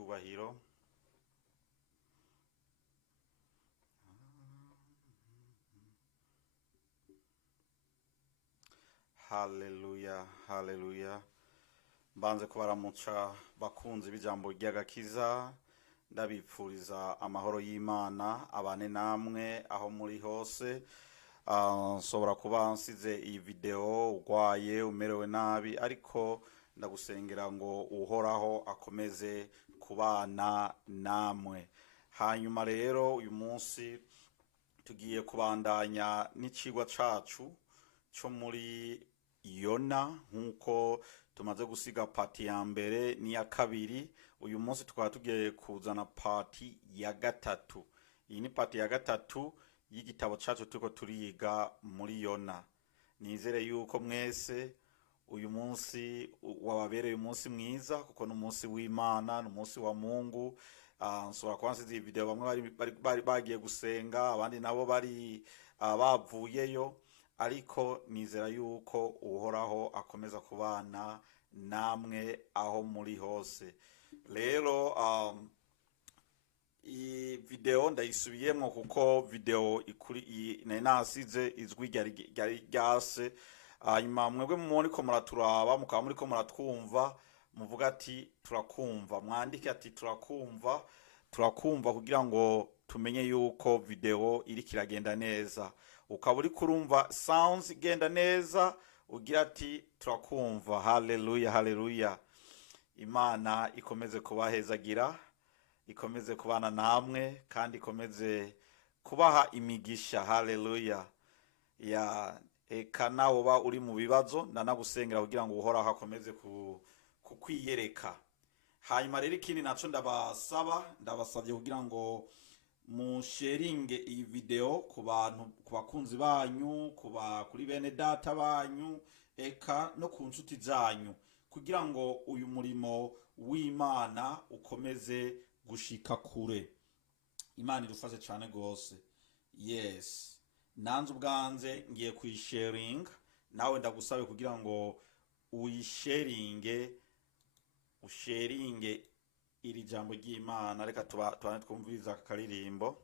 icubahiro. Haleluya, haleluya. Mbanze kubaramutsa bakunzi b'ijambo ry'agakiza, ndabipfuriza amahoro y'Imana abane namwe aho muri hose. Nsobora kuba nsize iyi video ugwaye umerewe nabi, ariko ndagusengera ngo uhoraho akomeze kubana namwe. Hanyuma rero uyu munsi tugiye kubandanya n'icigwa cacu cyo muri Yona, nkuko tumaze gusiga pati ya mbere n'iya kabiri. Uyu munsi tukaba tugiye kuzana pati ya gatatu. Iyi ni pati ya gatatu y'igitabo cacu turiko turiga muri Yona. Nizere yuko mwese uyu munsi wababereye umunsi mwiza, kuko n'umunsi w'Imana, n'umunsi wa Mungu. Nsobora kuba nsize iyi video, bamwe bari bagiye gusenga, abandi nabo bari bavuyeyo, ariko nizera yuko uhoraho akomeza kubana namwe aho muri hose. Rero iyi video ndayisubiyemo kuko video ikuri nasize izwi ryari ryase. Hanyuma mwebwe muriko muraturaba, mukaba muriko muratwumva, muvuga ati turakumva, mwandike ati turakumva kugira ngo tumenye yuko video iri kiragenda neza. Ukaba uri kurumva sounds igenda neza, ugira ati turakumva. Haleluya, haleluya. Imana ikomeze kubahezagira, ikomeze kubana namwe, kandi ikomeze kubaha imigisha. Haleluya. Eka nawe uba uri mu bibazo, ndanagusengera kugira ngo uhoraho akomeze kukwiyereka. Hanyuma rero ikindi naco ndabasabye kugira ngo musharinge iyi video ku bakunzi banyu, kuri bene data banyu, eka no ku nshuti zanyu, kugira ngo uyu murimo w'Imana ukomeze gushika kure. Imana idufashe cyane gose. Yes. Nanze ubwanze ngiye kuyisharing, nawe ndagusabe kugira ngo uyisharinge, usharinge iri jambo ry'Imana. Reka tubane twumviriza akaririmbo.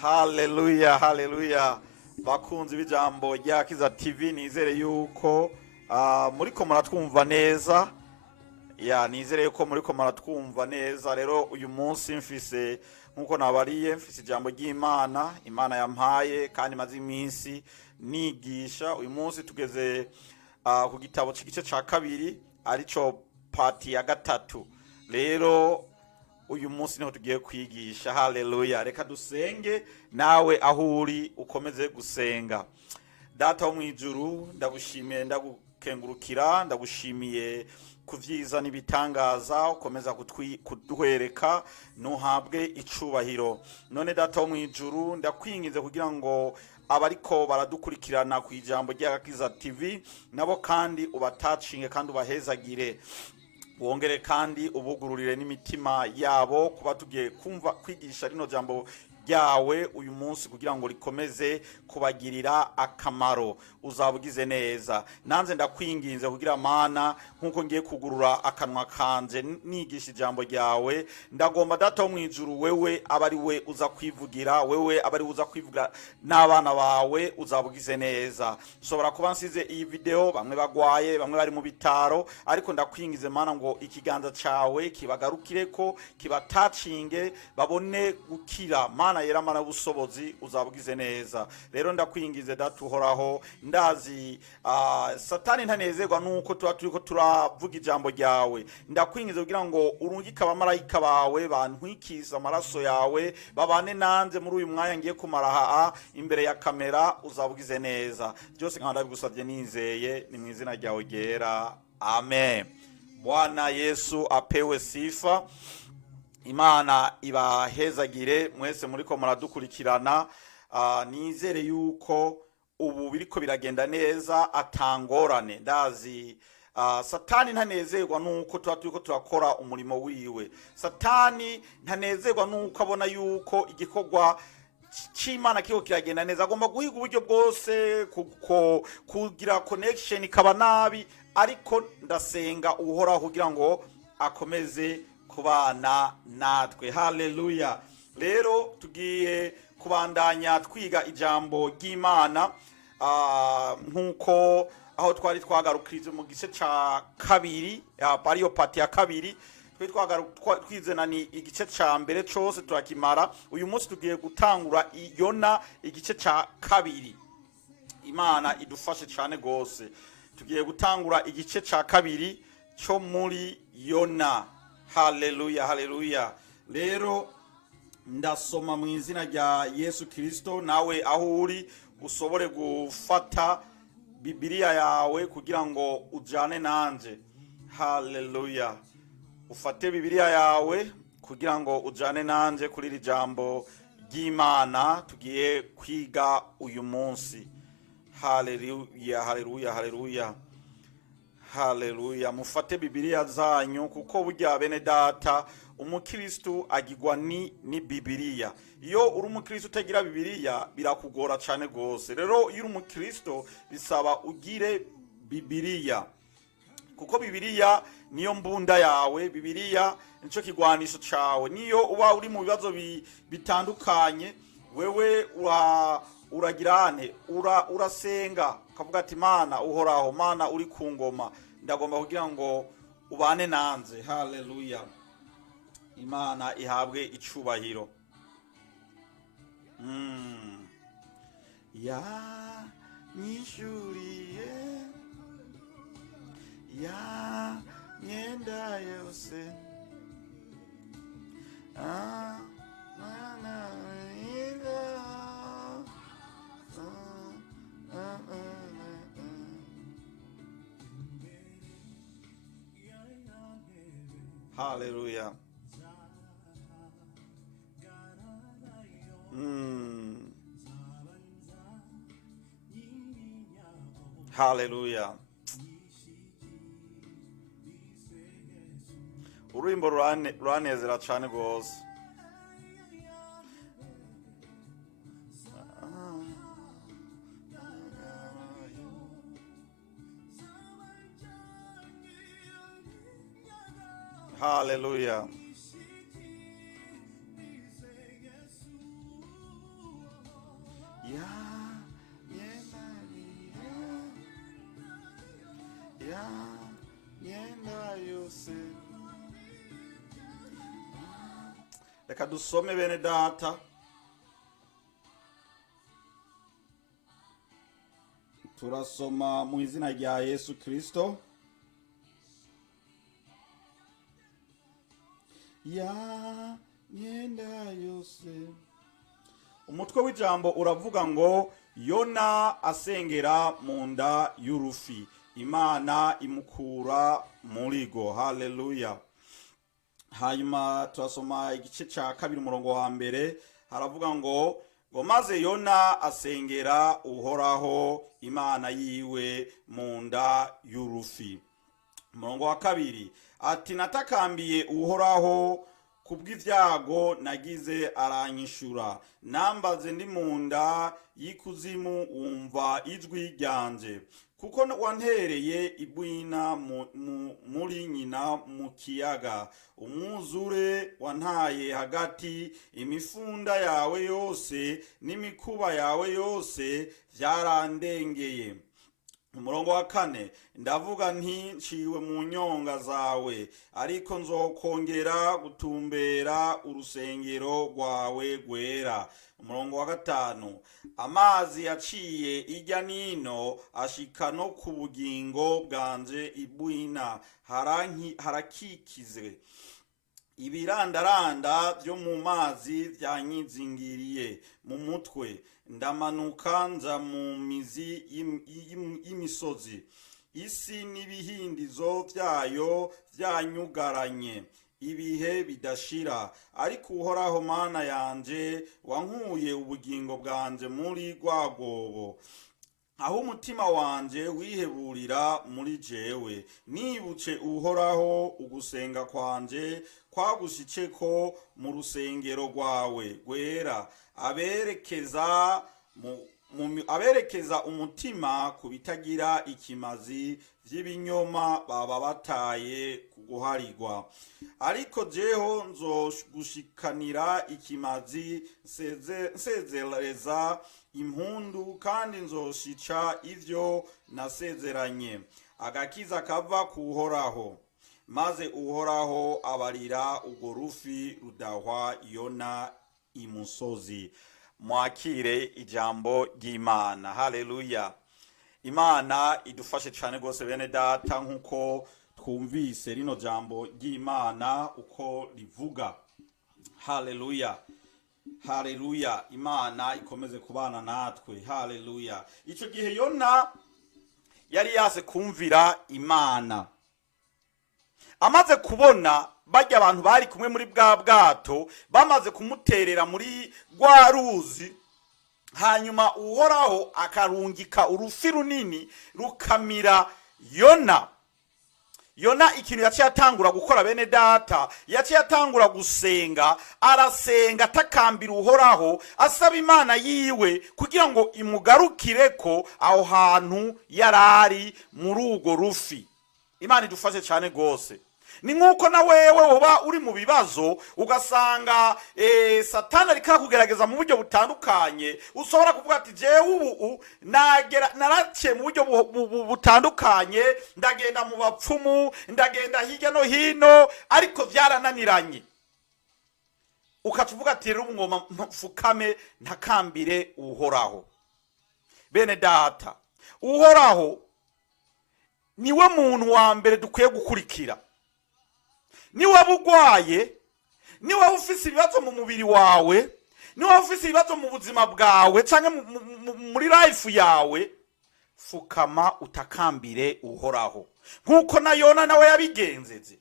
Haleluya, haleluya. Bakunzi b'ijambo rya Kiza TV, nizere yuko muriko muratwumva neza. Nizere yuko muriko muratwumva neza. Rero uyu munsi mfise, nkuko nabariye, mfise ijambo ry'Imana, Imana yampaye kandi maze iminsi nigisha. Uyu munsi tugeze ku gitabo c'igice ca kabiri, arico pati ya gatatu. Rero uyu munsi niho tugiye kwigisha. Haleluya. Reka dusenge, nawe aho uri ukomeze gusenga. Data wo mwijuru, ndagushimiye, ndagukengurukira, ndagushimiye kuvyiza n'ibitangaza ukomeza kuduhereka, nuhabwe icubahiro. None Data wo mwijuru, ndakwingize kugira ngo abariko baradukurikirana ku ijambo ry'Agakiza TV nabo kandi ubatacinge kandi ubahezagire. Wongere kandi ubugururire n'imitima yabo kuba tugiye kumva kwigisha rino jambo ryawe uyu munsi kugira ngo rikomeze kubagirira akamaro. Uzaba ugize neza. Nanze ndakwinginze kugira Mana, nkuko ngiye kugurura akanwa kanje nigisha ijambo ryawe, ndagomba Data wo mwijuru, wewe abari we uza kwivugira, wewe abari uza kwivugira n'abana bawe, uzaba ugize neza. Ushobora kuba nsize iyi video, bamwe bagwaye, bamwe bari mu bitaro, ariko ndakwingize Mana ngo ikiganza cawe kibagarukireko, kibatacinge, babone gukira. Mana yera, Mana y'ubusobozi, uzaba ugize neza. Rero ndakwingize Data uhoraho, ndazi Satani ntanezerwa nuko tuba turiko turavuga ijambo ryawe. Ndakwingize kugira ngo urungike abamarayika bawe bantwikiza amaraso yawe, babane nanze muri uyu mwanya ngiye kumara imbere ya kamera. Uzaba ugize neza. Byose nkaba ndabigusabye nizeye, ni mu izina ryawe ryera, amen. Bwana Yesu apewe sifa. Imana ibahezagire mwese muriko muradukurikirana. Nizere yuko ubu biriko biragenda neza atangorane. Ndazi Satani ntanezerwa nuko tuba turiko turakora umurimo wiwe. Satani ntanezerwa nuko abona yuko igikorwa cy'Imana kiko kiragenda neza. Agomba guhiga uburyo bwose kugira connection ikaba nabi, ariko ndasenga uhoraho kugira ngo akomeze kubana natwe. Haleluya. Rero tugiye kubandanya twiga ijambo ry'Imana, nkuko aho twari twagarukirize mu gice ca kabiri, ariyo pati ya kabiri. Twizena ni igice ca mbere cose turakimara. Uyu munsi tugiye gutangura Yona igice ca kabiri. Imana idufashe cyane gose. Tugiye gutangura igice ca kabiri cyo muri Yona. Haleluya, haleluya. Rero ndasoma mu izina rya Yesu Kristo. Nawe aho uri usobore gufata Biblia yawe kugira ngo ujane nanje. Haleluya. Ufate Biblia yawe kugira ngo ujane nanje kuri iri jambo ry'Imana tugiye kwiga uyu munsi. Haleluya, haleluya, haleluya. Haleluya. Mufate Biblia zanyu, kuko burya bene data umukristo agirwa ni Biblia. Iyo uri umukristo utagira Biblia birakugora cyane gose. Rero iyo uri umukristo bisaba ugire Biblia, kuko Biblia niyo mbunda yawe. Biblia nico kigwanisho cawe. Niyo uba uri mu bibazo bitandukanye, wewe uragirane, urasenga ukavuga ati Mana uhoraho, Mana uri ku ngoma, ndagomba kugira ngo ubane nanze. Haleluya. Imana ihabwe icubahiro. Ya nishuriye ya myenda yose, Hallelujah. Hallelujah. Uruimbo ruranezera cyane gose. Hallelujah. Reka dusome bene data. Turasoma mu izina rya Yesu Kristo. Ya myenda yose. Umutwe w'ijambo uravuga ngo Yona asengera mu nda y'urufi, Imana imukura murigo. Haleluya. Hanyuma turasoma igice ca kabiri umurongo wa mbere. Haravuga ngo maze Yona asengera uhoraho Imana yiwe mu nda y'urufi. Umurongo wa kabiri ati natakambiye uhoraho kubw'ivyago nagize aranyishura, nambaze ndi mu nda y'ikuzimu wumva ijwi ryanje, kuko wantereye ibwina muri nyina mu kiyaga, umwuzure wantaye hagati, imifunda yawe yose n'imikuba yawe yose vyarandengeye. Umurongo wa 4, ndavuga nti nciwe mu nyonga zawe, ariko nzokongera gutumbera urusengero rwawe rwera. Umurongo wa 5, amazi yaciye irya nino ashika no ku bugingo bwanje ibwina harakikize, ibirandaranda byo mu mazi vyanyizingiriye mu mutwe, ndamanuka nza mu mizi y'imisozi, isi n'ibihindizo vyayo vyanyugaranye ibihe bidashira. Ariko Uhoraho Mana yanje wankuye ubugingo bwanje muri rwagobo, aho umutima wanje wiheburira muri jewe. Nibutse Uhoraho ugusenga kwanje kwagushitseko mu rusengero rwawe rwera, aberekeza umutima ku bitagira ikimazi vy'ibinyoma baba bataye kuguharirwa. Ariko jeho nzogushikanira ikimazi, nsezereza impundu, kandi nzoshica ivyo nasezeranye. Agakiza kava ku Uhoraho, maze Uhoraho abarira urwo rufi rudahwa Yona imusozi. Mwakire ijambo ry'Imana. Haleluya. Imana idufashe cyane gose bene data, nkuko twumvise rino jambo ry'Imana uko rivuga. Haleluya. Haleluya. Imana ikomeze kubana natwe. Haleluya. Ico gihe Yona yari yase kumvira Imana, amaze kubona bajya abantu bari kumwe muri bwa bwato bamaze kumuterera muri rwa ruzi, hanyuma Uhoraho akarungika urufi runini rukamira Yona. Yona ikintu yaciye atangura gukora bene data, yaciye atangura gusenga, arasenga atakambira Uhoraho, asaba Imana yiwe kugira ngo imugarukireko aho hantu yarari muri urwo rufi. Imana idufashe cyane gose. Ni nkuko na wewe uba uri mu bibazo ugasanga Satani ariko kugerageza mu buryo butandukanye, ushobora kuvuga ati jewe ubu narace mu buryo butandukanye, ndagenda mu bapfumu, ndagenda hirya no hino, ariko vyarananiranye. Ukavuga ati rero ngoma mfukame ntakambire Uhoraho. Bene data, Uhoraho niwe muntu wa mbere dukwiye gukurikira. Niwe bugwaye, niwe ufise ibibazo mu mubiri wawe, niwe ufise ibibazo mu buzima bwawe canke muri life yawe, fukama utakambire Uhoraho. Nkuko na Yona nawe yabigenzeze.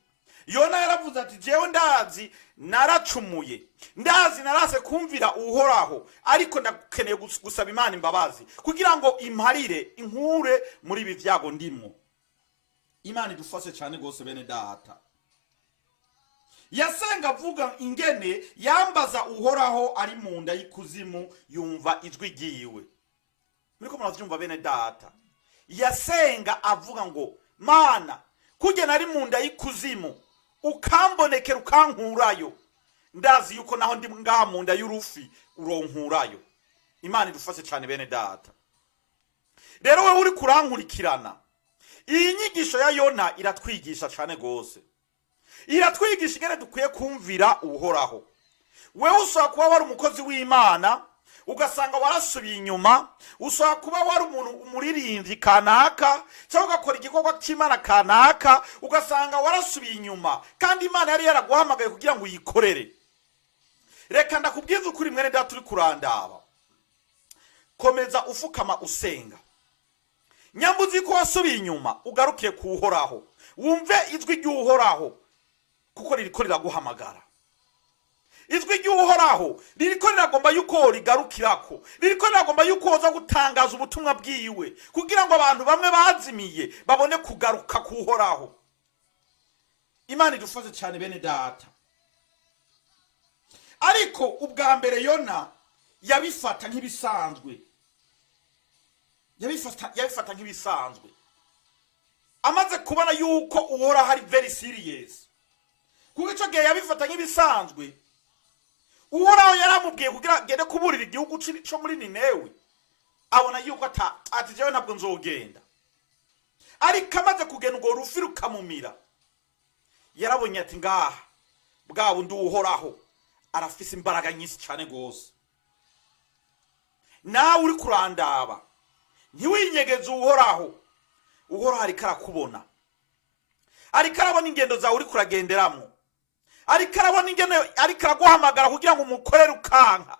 Yona yaravuze ati jewe ndazi naracumuye, ndazi narase kumvira Uhoraho, ariko ndakeneye gusaba Imana imbabazi kugira ngo imparire inkure muri ibi vyago ndimo. Imana idufashe cyane gose bene data. Yasenga avuga ingene yambaza Uhoraho ari mu nda y'ikuzimu yumva ijwi ryiwe. Muriko muravyumva bene data. Yasenga avuga ngo Mana, kujye nari mu nda y'ikuzimu ukambonekera ukankurayo, ndazi yuko naho ndi ngaha mu nda y'urufi uronkurayo. Imana idufashe cyane bene data. Rero we uri kurankurikirana, iyi nyigisho ya Yona iratwigisha cyane gose. Iratwigisha ingene dukwiye kumvira Uhoraho. Wewe ushobora kuba wari umukozi w'Imana ugasanga warasubiye inyuma, ushobora kuba wari umuntu umuririmbyi kanaka cyangwa ugakora igikorwa cy'Imana kanaka ugasanga warasubiye inyuma, kandi Imana yari yaraguhamagaye kugira ngo uyikorere. Reka ndakubwiza ukuri mwene data turi kurandaba, komeza ufukama usenga. Nyambuzi ko wasubiye inyuma ugarukiye ku Uhoraho, wumve ijwi ry'Uhoraho kuko ririko riraguhamagara. Ijwi ry'Uhoraho ririko riragomba yuko rigarukirako, ririko riragomba yuko uza gutangaza ubutumwa bwiwe kugira ngo abantu bamwe bazimiye babone kugaruka ku Uhoraho. Imana idufashe cyane bene data. ariko ubwa mbere Yona yabifata nk'ibisanzwe, yabifata nk'ibisanzwe, amaze kubona yuko uhora hari very serious. Kuko icyo gihe yabifata nk'ibisanzwe, uhoraho yaramubwiye kugira agende kuburira igihugu cyo muri Ninewe, abona yuko ati jewe ntabwo nzogenda. Ariko amaze kugenda urwo rufi rukamumira, yarabonye ati ngaha bwa bundi uhoraho arafise imbaraga nyinshi cyane gose. Nawe uri kurandaba ntiwinyegeze uhoraho ariko arakubona, ariko arabona ingendo zawe uri kuragenderamo, ariko arabona ingendo, ariko araguhamagara kugira ngo umukorere ukanka,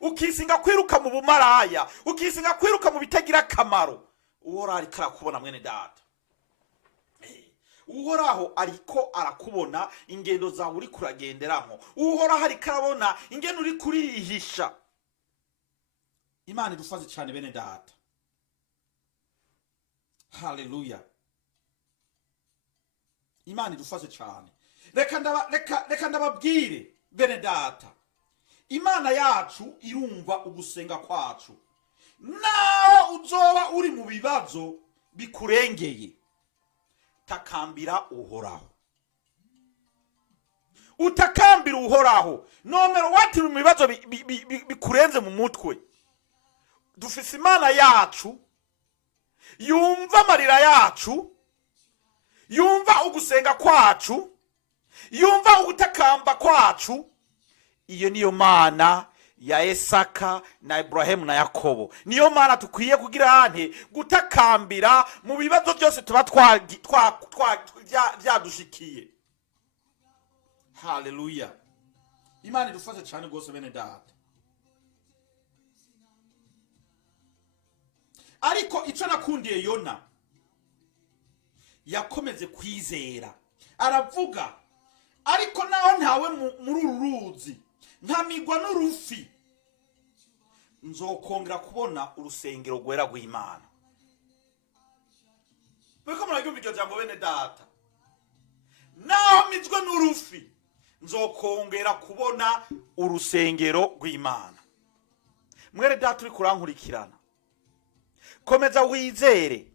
ukisinga kwiruka mu bumaraya, ukisinga kwiruka mu bitagira akamaro. Uhoraho ariko arakubona mwene data, uhoraho ariko arakubona ingendo zawe uri kuragenderamo, uhoraho ariko arabona ingendo uri kurihisha. Imana idufashe cyane bene data. Haleluya. Imana idufashe cyane. Reka ndababwire bene data, Imana yacu irumva ugusenga kwacu. Naho uzoba uri mu bibazo bikurengeye, takambira uhoraho. Utakambira uhoraho nomero watiri mu bibazo bikurenze mu mutwe. Dufise Imana yacu yumva amarira yacu, yumva ugusenga kwacu, yumva ugutakamba kwacu. Iyo niyo Mana ya Isaka na Ibrahimu na Yakobo. Niyo Mana tukwiye kugira ante gutakambira mu bibazo byose tuba byadushikiye. Haleluya. Imana idufashe cyane gose bene data. Ariko icyo nakundiye Yona, yakomeze kwizera, aravuga ariko naho ntawe muri uru ruzi, ntamigwa n'urufi, nzokongera kubona urusengero rwera rw'Imana. Biko murabyumva iryo jambo bene data, naho mizwe n'urufi, nzokongera kubona urusengero rw'Imana. Mwere data uri kurankurikirana, komeza wizere.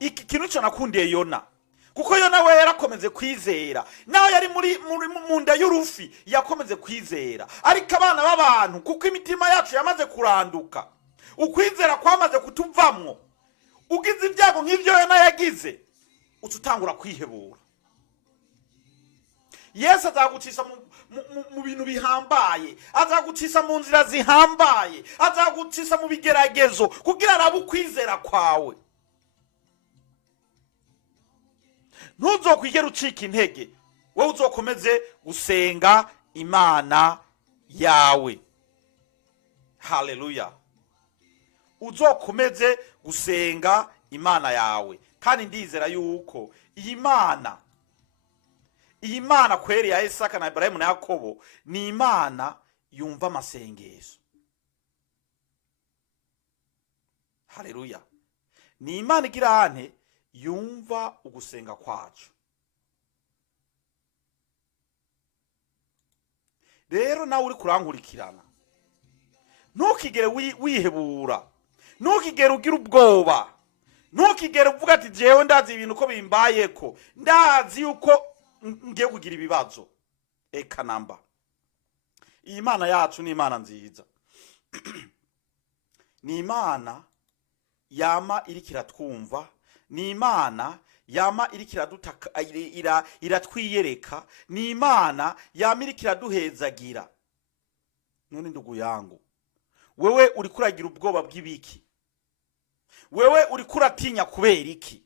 Iki kintu cyo nakundiye Yona, kuko Yona we yarakomeze kwizera, naho yari mu nda y'urufi yakomeze kwizera. Ariko abana b'abantu, kuko imitima yacu yamaze kuranduka, ukwizera kwamaze kutuvamwo, ugize ibyago nk'ivyo Yona yagize, ututangura kwihebura. Yesu azagucisha mu bintu bihambaye, azagucisha mu nzira zihambaye, azagucisha mu bigeragezo kugira arabe ukwizera kwawe. Ntuzokwigera ucika intege, wowe uzokomeze gusenga Imana yawe. Haleluya. Uzokomeze gusenga Imana yawe, kandi ndizera yuko iyi Mana kweri ya Isaka na Ibrahimu na Yakobo ni Imana yumva amasengesho. Haleluya. Ni Imana igira ante yumva ugusenga kwacu. Rero nawe uri kurankurikirana, ntukigere wihebura, ntukigere ugira ubwoba, ntukigere uvuga ati jewe ndazi ibintu ko bimbayeko, ndazi yuko ngiye kugira ibibazo. Eka namba. Iyi Mana yacu ni Imana nziza. Ni Imana yama irikira twumva, ni Imana yama irikira iratwiyereka, ni Imana yama irikira duhezagira. None ndugu yangu, wewe uri kuragira ubwoba bw'ibiki? Wewe uri kuratinya kubera iki?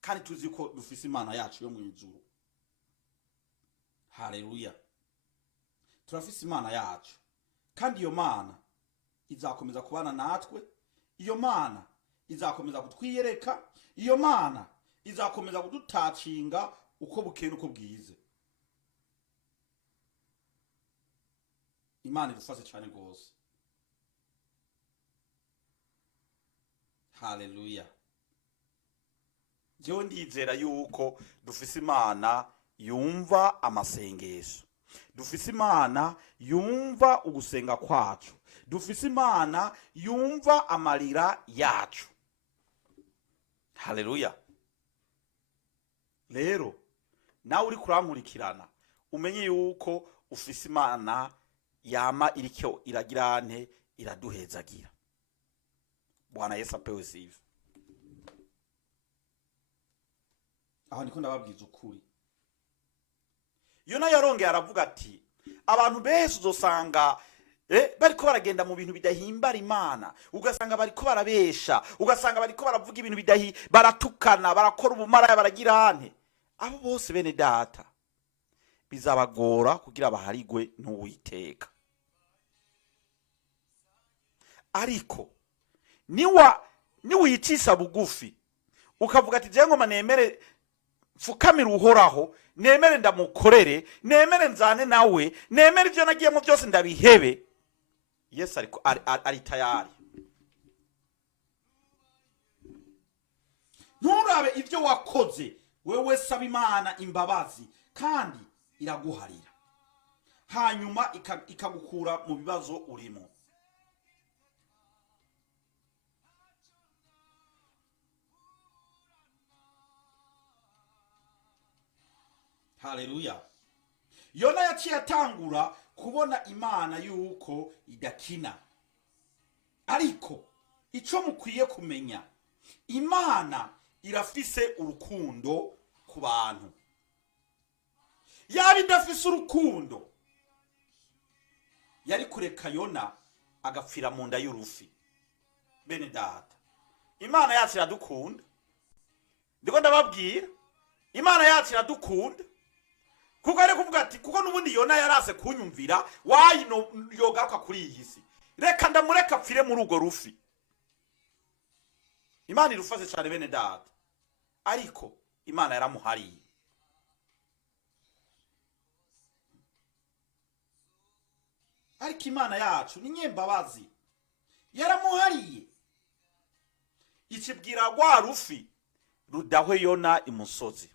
Kandi tuzi ko dufise Imana yacu yo mu ijuru. Haleluya. Turafise Imana yacu, kandi iyo Mana izakomeza kubana natwe. Iyo Mana izakomeza kutwiyereka, iyo Mana izakomeza kudutacinga uko bukeye uko bwize. Imana idufashe cyane gose. Haleluya. Jewe ndizera yuko dufise Imana yumva amasengesho. dufise imana yumva ugusenga kwacu, dufise imana yumva amarira yacu. Haleluya. Rero nawe uri kurankurikirana umenye yuko ufise imana yama iriko iragirane iraduhezagira. Bwana Yesu apewe sifa. Aho ndiko ndababwiza ukuri. Yona yarongeye aravuga ati abantu bese uzosanga bariko baragenda mu bintu bidahimbara Imana, ugasanga bariko barabesha, ugasanga bariko baravuga ibintu baratukana, barakora ubumaraya, baragirane. Abo bose bene data bizabagora kugira baharigwe n'Uwiteka. Ariko niwiyicisha bugufi ukavuga ati je ngoma nemere fukamira Uhoraho, nemere ndamukorere, nemere nzane nawe, nemere ivyo nagiyemo byose ndabihebe, Yesu ariko ari tayari. Nturabe ivyo wakoze, wewe saba Imana imbabazi kandi iraguharira, hanyuma ikagukura mu bibazo urimo. Haleluya. Yona yaciye atangura kubona Imana yuko idakina. Ariko ico mukwiye kumenya, Imana irafise urukundo ku bantu. Yaba idafise urukundo yari kureka Yona agapfira mu nda y'urufi. Bene data, Imana yacu iradukunda. Ndiko ndababwira, Imana yacu iradukunda. Kuko ari kuvuga ati kuko nubundi Yona yarase kunyumvira, wayino yogaruka kuri iyi si, reka ndamureka apfire muri ugo rufi. Imana irufase cyane bene data, ariko Imana yaramuhariye. Ariko Imana yacu ni nyembabazi, yaramuhariye. Ikibwira rwa rufi rudahwe Yona imusozi.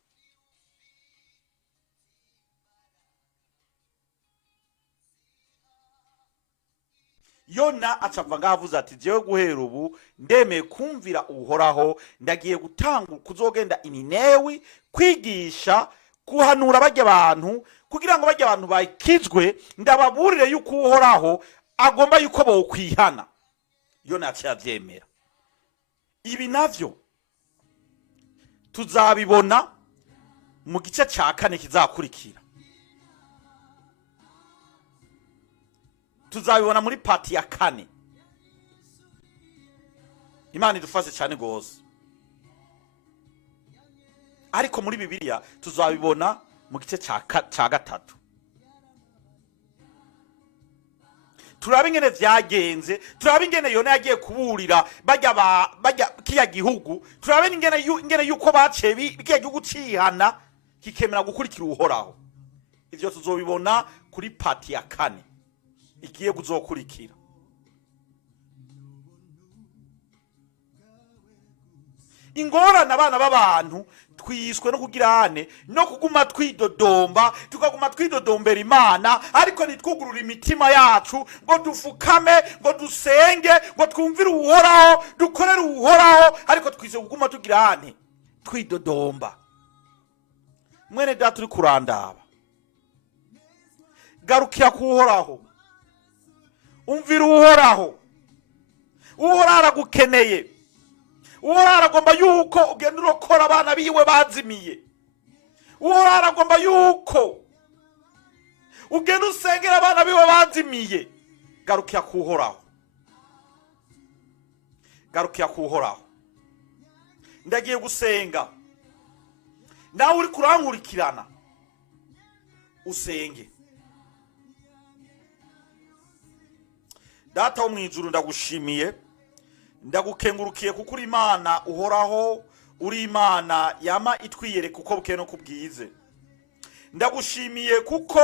Yona acava ngavuze ati jewe guhera ubu ndemeye kumvira Uhoraho, ndagiye gutanga kuzogenda Ininewi kwigisha kuhanura bajya abantu kugira ngo bajya abantu bakizwe, ndababurire yuko Uhoraho agomba yuko bo kwihana. Yona yavyemera. Ibi navyo tuzabibona mu gice ca 4 kizakurikira. Tuzabibona muri pati ya 4. Imana idufashe cyane gose. Ariko muri Bibiliya tuzabibona mu gice ca 3. Turabe ingene vyagenze, turabe ingene Yona yagiye kuburira bajya kiya gihugu, turabe ingene yuko bace kiya gihugu cihana kikemera gukurikira Uhoraho. Ivyo tuzobibona kuri pati ya 4 igiye kuzokurikira. Ingorana abana b'abantu twishwe no kugirane no kuguma twidodomba, tukaguma twidodombera Imana, ariko nitwugurura imitima yacu ngo dufukame, ngo dusenge, ngo twumvire Uhoraho, dukorere Uhoraho, ariko twize kuguma tugirane twidodomba. Mwene data turi kurandaba, garukira ku Uhoraho, umvira Uhoraho. Uhoraho aragukeneye. Uhoraho aragomba yuko ugenda urokora abana biwe bazimiye. Uhoraho aragomba yuko ugenda usengera abana biwe bazimiye. Garukira ku Uhoraho, garukira ku Uhoraho. Ndagiye gusenga, nawe uri kurankurikirana usenge. Data wo mwijuru, ndagushimiye, ndagukengurukiye kuko uri Imana Uhoraho, uri Imana yama itwiyereka uko bukeye no kubwize. Ndagushimiye kuko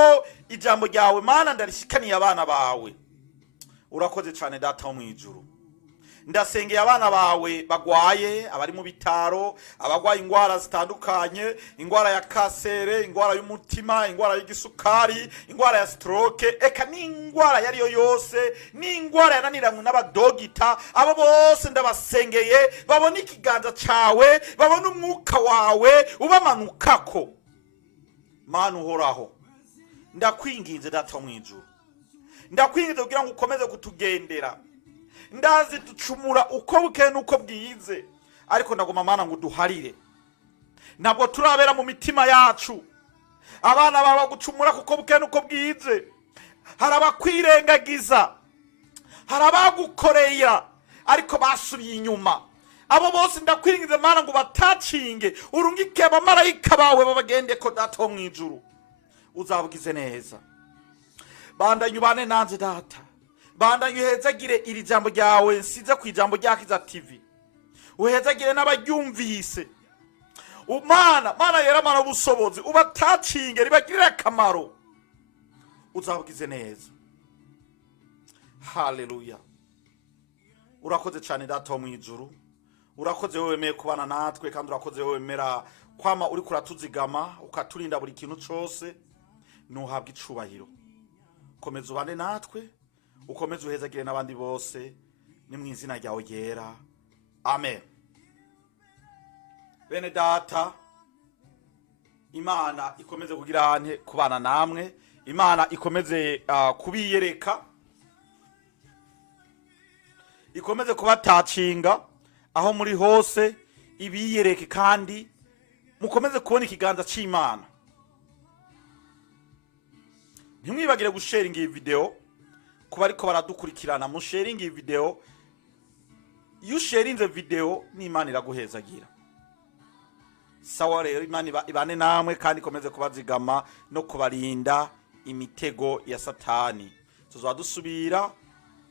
ijambo ryawe Mana ndarishikaniye abana bawe. Urakoze cyane Data wo mwijuru. ndasengeye abana bawe bagwaye, abari mu bitaro, abagwaye ingwara zitandukanye, ingwara ya kasere, ingwara y'umutima, ingwara y'igisukari, ingwara ya stroke, eka n'ingwara yariyo yose, n'ingwara yananiranywe n'abadogita. Abo bose ndabasengeye babone ikiganza cawe, babone umwuka wawe ubamanukako. Mana uhoraho, ndakwinginze data mu ijuru, ndakwinginze kugira ngo ukomeze kutugendera. Ndazi ducumura uko bukeye nuko bwize, ariko ndagoma Mana ngo duharire. Ntabwo turabera mu mitima yacu, abana baba gucumura kuko bukeye nuko bwize. Hari abakwirengagiza, hari abagukorera ariko basubiye inyuma. Abo bose ndakwinginze Mana ngo batacinge, urungike abamarayika bawe babagende ko data wo mu ijuru. Uzabugize neza. Bandanye ubane nanze data, bandanye uhezagire iri jambo ryawe nsize ku ijambo rya Kiza TV, uhezagire n'abaryumvise. Mana yera, Mana ubusobozi, ubatacinge ribagirire akamaro. Uzabugize neza. Haleluya. Urakoze cyane data wo mu ijuru, urakoze wowe wemeye kubana natwe, kandi urakoze wowe wemera kwama uri kuratuzigama ukaturinda buri kintu cyose. Nuhabwa icubahiro. Komeza ubane natwe, ukomeze uhezagire n'abandi bose, ni mu izina ryawe ryera. Amen. Bene data, Imana ikomeze kugira kubana namwe, Imana ikomeze kubiyereka, ikomeze kubatacinga aho muri hose, ibiyereke kandi mukomeze kubona ikiganza c'Imana. Ntimwibagire gusharinga iyi video kuba ariko baradukurikirana, musharinga iyi video. Iyo sharinze video n'Imana iraguhezagira. Sawa rero, Imana ibane namwe kandi ikomeze kubazigama no kubarinda imitego ya Satani. Tuzadusubira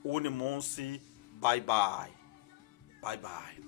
uwundi munsi. Bye bye. Bye bye.